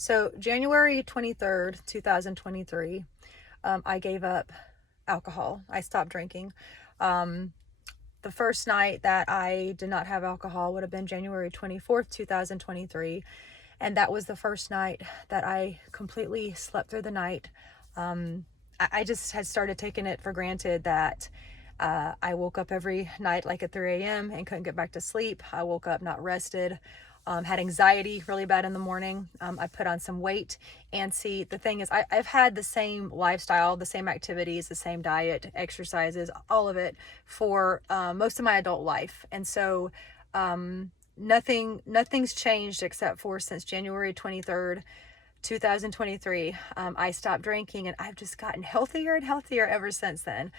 So January 23rd, 2023, I gave up alcohol. I stopped drinking. Um, the first night that I did not have alcohol would have been January 24th, 2023. And that was the first night that I completely slept through the night. I just had started taking it for granted that I woke up every night like at 3 a.m. and couldn't get back to sleep. I woke up not rested, had anxiety really bad in the morning. I put on some weight. And see, the thing is, I've had the same lifestyle, the same activities, the same diet, exercises, all of it for most of my adult life. And so nothing's changed except for since January 23rd, 2023. I stopped drinking and I've just gotten healthier and healthier ever since then.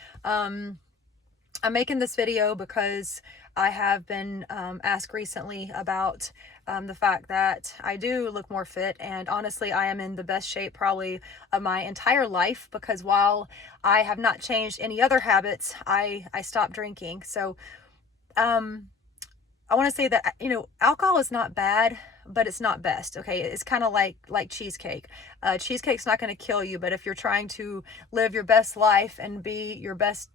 I'm making this video because I have been asked recently about the fact that I do look more fit, and honestly I am in the best shape probably of my entire life, because while I have not changed any other habits, I stopped drinking. So I want to say that, alcohol is not bad, but it's not best. Okay. It's kind of like cheesecake. Cheesecake's not going to kill you, but if you're trying to live your best life and be your best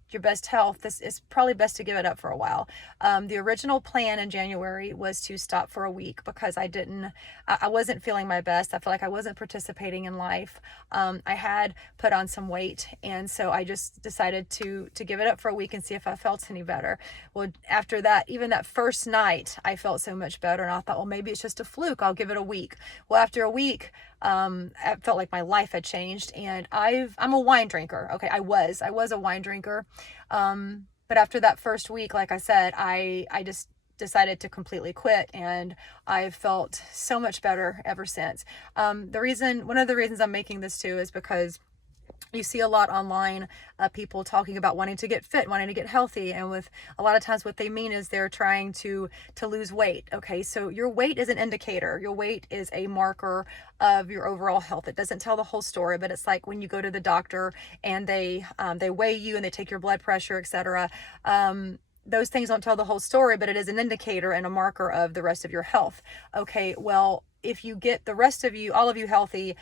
health, this is probably best to give it up for a while. The original plan in January was to stop for a week because I wasn't feeling my best. I felt like I wasn't participating in life. I had put on some weight, and so I just decided to give it up for a week and see if I felt any better. Well, after that, even that first night, I felt so much better, and I thought, well, maybe it's just a fluke. I'll give it a week. Well, after a week, I felt like my life had changed, and I'm a wine drinker. Okay. I was a wine drinker. But after that first week, like I said, I just decided to completely quit, and I've felt so much better ever since. One of the reasons I'm making this too is because you see a lot online, people talking about wanting to get fit, wanting to get healthy, and with a lot of times what they mean is they're trying to lose weight. Okay, so your weight is an indicator. Your weight is a marker of your overall health. It doesn't tell the whole story, but it's like when you go to the doctor and they weigh you and they take your blood pressure, etc. Those things don't tell the whole story, but it is an indicator and a marker of the rest of your health. Okay, well, if you get the rest of you, all of you, healthy,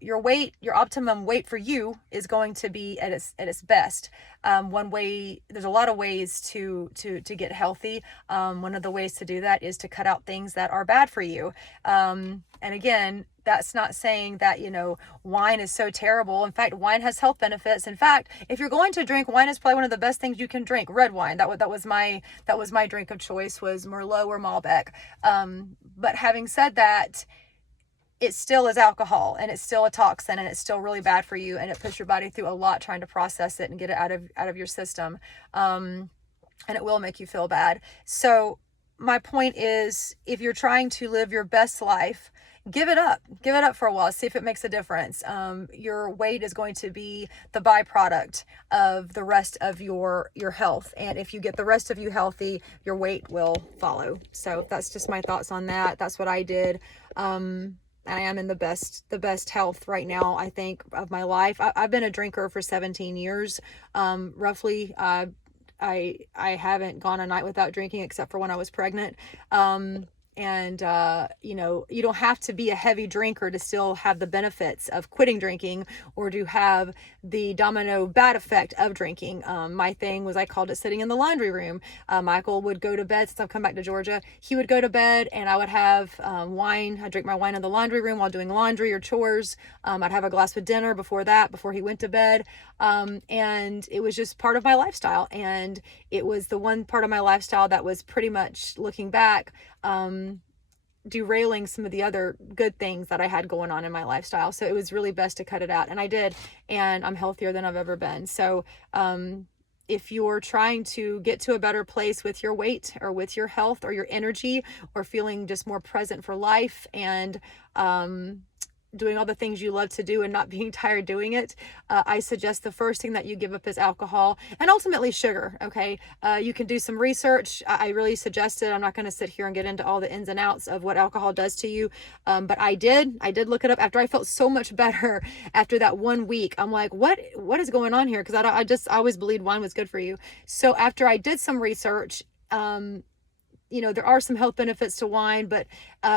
your optimum weight for you is going to be at its best. One way, there's a lot of ways to get healthy. One of the ways to do that is to cut out things that are bad for you. And again, that's not saying that, wine is so terrible. In fact, wine has health benefits. In fact, if you're going to drink, wine is probably one of the best things you can drink. Red wine. That was my drink of choice, was Merlot or Malbec. But having said that, it still is alcohol, and it's still a toxin, and it's still really bad for you, and it puts your body through a lot trying to process it and get it out of your system. And it will make you feel bad. So my point is, if you're trying to live your best life, give it up for a while. See if it makes a difference. Your weight is going to be the byproduct of the rest of your health. And if you get the rest of you healthy, your weight will follow. So that's just my thoughts on that. That's what I did. And I am in the best health right now, I think, of my life. I've been a drinker for 17 years, roughly. I haven't gone a night without drinking except for when I was pregnant. And you don't have to be a heavy drinker to still have the benefits of quitting drinking, or to have the domino bad effect of drinking. My thing was, I called it sitting in the laundry room. Michael would go to bed, since I've come back to Georgia, he would go to bed, and I would have wine. I'd drink my wine in the laundry room while doing laundry or chores. I'd have a glass with dinner before he went to bed. And it was just part of my lifestyle, and it was the one part of my lifestyle that was pretty much, looking back, derailing some of the other good things that I had going on in my lifestyle. So it was really best to cut it out, and I did, and I'm healthier than I've ever been. So if you're trying to get to a better place with your weight, or with your health, or your energy, or feeling just more present for life, and doing all the things you love to do and not being tired doing it, I suggest the first thing that you give up is alcohol, and ultimately sugar. Okay. You can do some research. I really suggest it. I'm not going to sit here and get into all the ins and outs of what alcohol does to you. But I did look it up after I felt so much better after that 1 week. I'm like, what is going on here? Cause I always believed wine was good for you. So after I did some research, there are some health benefits to wine, but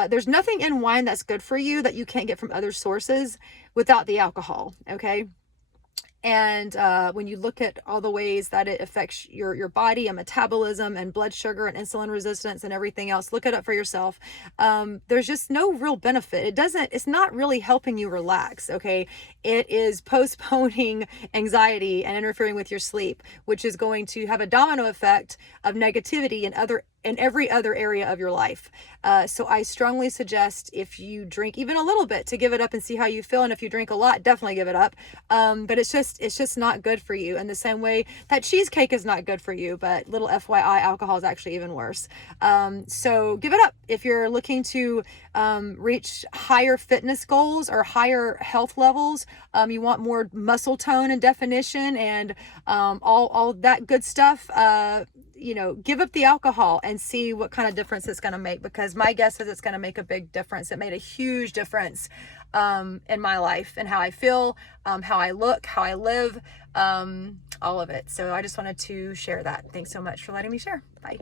there's nothing in wine that's good for you that you can't get from other sources without the alcohol. Okay. And when you look at all the ways that it affects your body and metabolism and blood sugar and insulin resistance and everything else, look it up for yourself. There's just no real benefit. It's not really helping you relax. Okay. It is postponing anxiety and interfering with your sleep, which is going to have a domino effect of negativity in every other area of your life. So I strongly suggest, if you drink even a little bit, to give it up and see how you feel. And if you drink a lot, definitely give it up. But it's just not good for you. In the same way that cheesecake is not good for you, but little FYI, alcohol is actually even worse. So give it up. If you're looking to reach higher fitness goals or higher health levels, you want more muscle tone and definition and all that good stuff, give up the alcohol and see what kind of difference it's going to make, because my guess is it's going to make a big difference. It made a huge difference in my life and how I feel, how I look, how I live, all of it. So I just wanted to share that. Thanks so much for letting me share. Bye.